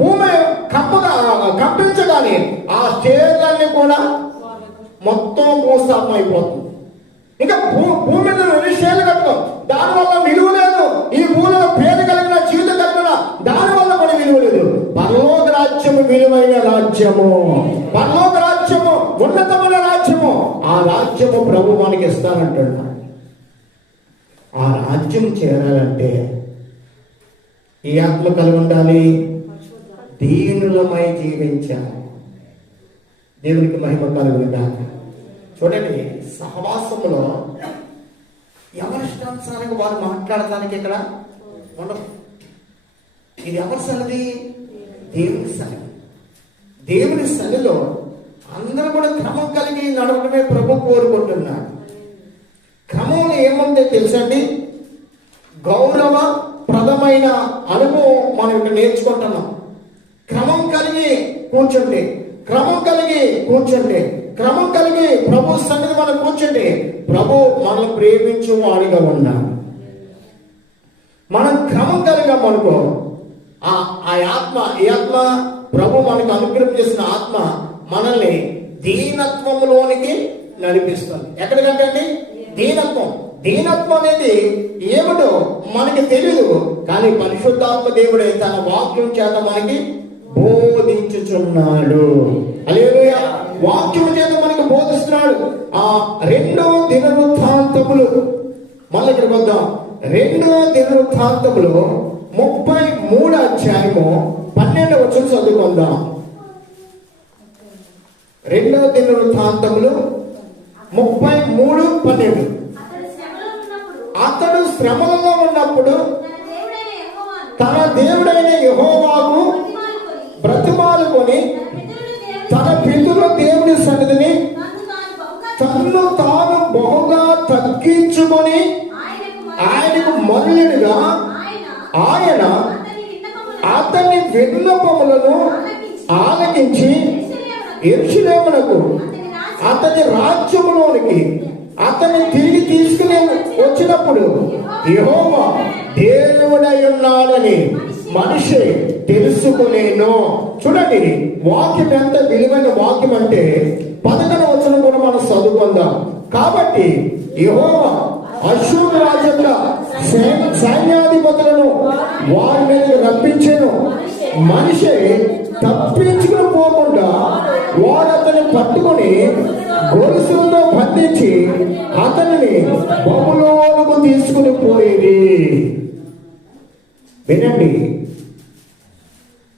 భూమి కంపించగానే ఆ స్టేర్లన్నీ కూడా మొత్తం భూస్థాపం అయిపోతుంది. ఇంకా భూమి మీద ఎన్ని స్టేర్లు కట్టుకో, దానివల్ల విలువ లేదు. ఈ భూమిలో పేరు కలిగిన జీవితం కలిగిన దానివల్ల కూడా విలువ లేదు. పరలోక రాజ్యము విలువైన రాజ్యము, పరలోక రాజ్యము ఉన్నతమైన రాజ్యము. ఆ రాజ్యము ప్రభు మనకి ఇస్తానంటున్నాడు. ఆ రాజ్యం చేరాలంటే ఈ ఆత్మ కలిగి ఉండాలి, దీనులమై జీవించాలి. దేవునికి మహిమ కలుగునుగాక. చూడండి, సహవాసములో ఎవరిష్టానుసారంగా వారు మాట్లాడటానికి ఇక్కడ ఉండదు. ఇది ఎవరి సన్నిధి? దేవుని సన్నిధి. దేవుని సన్నిధిలో అందరూ కూడా క్రమం కలిగి నడవడమే ప్రభు కోరుకుంటున్నాడు. క్రమంలో ఏముందో తెలుసండి, గౌరవ ప్రదమైన అనుభవం మనం ఇక్కడ నేర్చుకుంటున్నాం. క్రమం కలిగి కూర్చుంటే, క్రమం కలిగి కూర్చుంటే, క్రమం కలిగి ప్రభు సన్నిధి మనం కూర్చుంటే ప్రభు మనల్ని ప్రేమించు వాడిగా ఉన్నాడు. మనం క్రమం కలిగామనుకో, ఆ ఆత్మ, ఈ ఆత్మ ప్రభు మనకు అనుగ్రహం చేసిన ఆత్మ మనల్ని దీనత్వంలోనికి నడిపిస్తుంది. ఎక్కడికంటే అండి దీనత్వం. దీనత్వం అనేది ఏమిటో మనకి తెలియదు, కానీ పరిశుద్ధాత్మ దేవుడే తన వాక్యం చేత మనకి బోధించుచున్నాడు. హల్లెలూయా. వాక్యం చేత మనకు బోధిస్తున్నాడు. ఆ 2 దినవృత్తాంతములు, మళ్ళీ ఇక్కడికి వద్దాం. 2 దినవృత్తాంతములు 33 అధ్యాయము 12వ వచనం చదువుకుందాం. 2 దినవృత్తాంతములు 33:12. అతడు శ్రమలలో ఉన్నప్పుడు తన దేవుడైన యెహోవాకు బ్రతిమాలుకొని తన పితరుల దేవుని సన్నిధిని తన్ను తాను బహుగా తగ్గించుకొని ఆయనకు మరులుగా ఆయన అతని విన్నపములను ఆలకించి యెరూషలేమునకు అతని రాజ్యములోనికి అతన్ని తిరిగి తీసుకుని వచ్చినప్పుడు యెహోవా దేవుడై ఉన్నాడని మనిషి తెలుసుకునేను. చూడండి, వాక్యం ఎంత విలువైన వాక్యం అంటే 11వ వచనం కూడా మనం చదువుకుందాం. కాబట్టి యెహోవా అష్షూరు రాజ్యంల సైన్యాధిపతులను వారి మీదకి రప్పించెను. మనిషి తప్పించుకుని పోకుండా వాడు అతన్ని పట్టుకొని గొలుసుల్లో బంధించి అతనిని బబులోనుకు తీసుకుని పోయేది. వినండి,